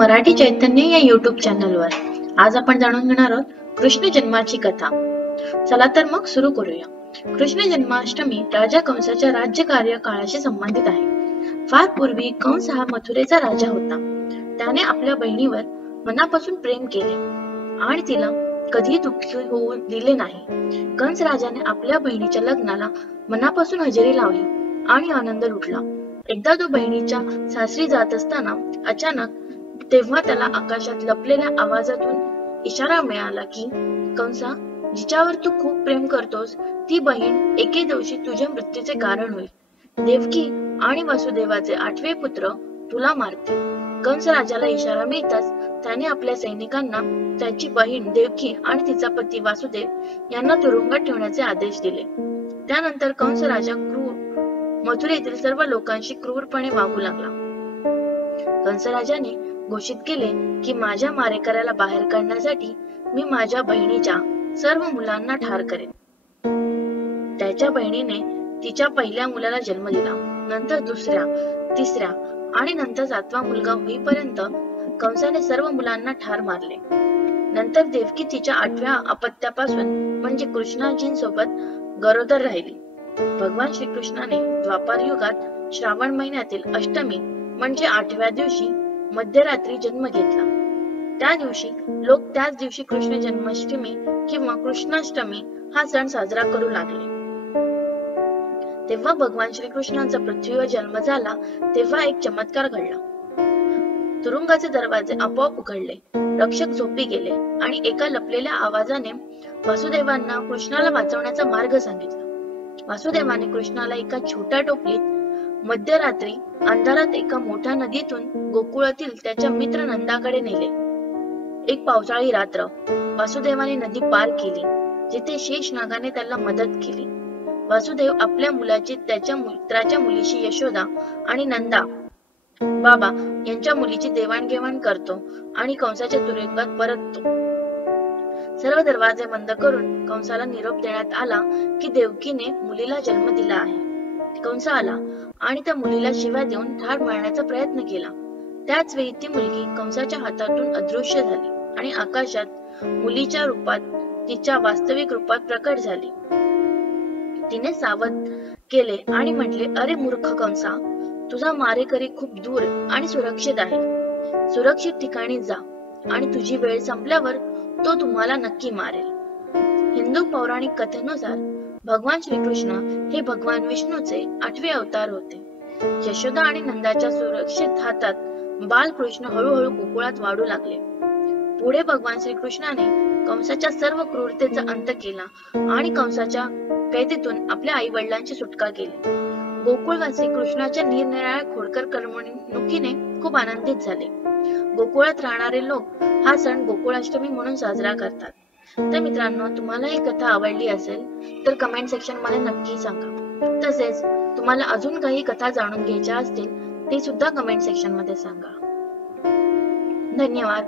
मराठी चैतन्य या युट्यूब चॅनलवर आज आपण जाणून घेणार आहोत कृष्ण जन्माची कथा। चला तर मग सुरू करूया। कृष्ण जन्माष्टमी राजा कंसाच्या राज्य कार्यकाळाशी संबंधित आहे। फार पूर्वी कंस हा मथुरेचा राजा होता। त्याने आपल्या बहिणीवर मनापासून प्रेम केले आणि तिला कधी दुःखी होऊ दिले नाही। कंस राजाने आपल्या बहिणीच्या लग्नाला मनापासून हजेरी लावली आणि आनंद लुटला। एकदा तो बहिणीच्या सासरी जात असताना अचानक तेव्हा त्याला आकाशात लपलेल्या आवाजातून इशारा मिळाला की कंसा, जिच्यावर तू खूप प्रेम करतोस ती बहीण एके दिवशी तुझ्या मृत्यूचे कारण होईल। देवकी आणि वसुदेवाचे 8वे पुत्र तुला मारतील। कंस राजाला इशारा मिळताच त्याने आपल्या सैनिकांना त्याची बहीण देवकी आणि तिचा पती वासुदेव यांना तुरुंगात ठेवण्याचे आदेश दिले। त्यानंतर कंस राजा मथुरेतील सर्व लोकांशी क्रूरपणे वागू लागला। कंस राजाने घोषित केले की माझ्या मारेकऱ्याला बाहेर काढण्यासाठी मी माझ्या बहिणीच्या सर्व मुलांना ठार करेन। त्याच्या बहिणीने तिच्या पहिल्या मुलाला जन्म दिला, नंतर दुसऱ्या, तिसऱ्या आणि नंतर 7वा मुलगा होईपर्यंत कंसाने सर्व मुलांना ठार मारले। नंतर देवकी तिच्या 8व्या अपत्यापासून म्हणजे कृष्णाजींसोबत गरोदर राहिली। भगवान श्रीकृष्णाने द्वापार युगात श्रावण महिन्यातील अष्टमी म्हणजे 8व्या दिवशी मध्यरात्री जन्म घेतला। त्या दिवशी लोक त्याच दिवशी कृष्ण जन्माष्टमी किंवा कृष्णाष्टमी हा सण साजरा करू लागले। तेव्हा भगवान श्रीकृष्णांचा पृथ्वीवर जन्म झाला तेव्हा एक चमत्कार घडला। तुरुंगाचे दरवाजे आपोआप उघडले, रक्षक झोपी गेले आणि एका लपलेल्या आवाजाने वासुदेवांना कृष्णाला वाचवण्याचा मार्ग सांगितला। वासुदेवाने कृष्णाला एका छोट्या टोपलीत मध्यरात्री अंधारात एका मोठ्या नदीतून गोकुळातील त्याच्या मित्र नंदाकडे नेले। एक पावसाळी रात्र वासुदेवाने नदी पार केली, जिथे शेषनागाने त्याला मदत केली। वासुदेव आपल्या मुलाची त्याच्या मित्राच्या मुलीशी यशोदा आणि नंदा बाबा यांच्या मुलीची देवाणघेवाण करतो आणि कंसाच्या तुरुंगात परततो। सर्व दरवाजे बंद करून कंसाला निरोप देण्यात आला की देवकीने मुलीला जन्म दिला आहे। कंस आला आणि त्या मुलीला शिव्या देऊन ठार मारण्याचा प्रयत्न केला। त्याच वेळी ती मुलगी कंसाच्या हातातून अदृश्य झाली आणि आकाशात मुलीच्या रूपात तिच्या वास्तविक रूपात प्रकट झाली। तिने सावध केले आणि म्हटले, अरे मूर्ख कंसा, तुझा मारेकरी खूप दूर आणि सुरक्षित आहे। सुरक्षित ठिकाणी जा आणि तुझी वेळ संपल्यावर तो तुम्हाला नक्की मारेल। हिंदू पौराणिक कथेनुसार भगवान श्रीकृष्ण हे भगवान विष्णूचे 8वे अवतार होते। यशोदा आणि नंदाच्या सुरक्षित हातात बालकृष्ण हळूहळू गोकुळात वाढू लागले। पुढे भगवान श्रीकृष्णाने कंसाच्या सर्व क्रूरतेचा अंत केला आणि कंसाच्या कैदेतून आपल्या आई वडिलांची सुटका केली। गोकुळवासी कृष्णाच्या निरनिराळ्या खोडकर करमणुकीने खूप आनंदित झाले। गोकुळात राहणारे लोक हा सण गोकुळाष्टमी म्हणून साजरा करतात। तर मित्रांनो, तुम्हाला ही कथा आवडली असेल तर कमेंट सेक्शन मध्ये नक्की सांगा। तसेच तुम्हाला अजून काही कथा जाणून घ्यायच्या असतील ते सुद्धा कमेंट सेक्शन मध्ये सांगा। धन्यवाद।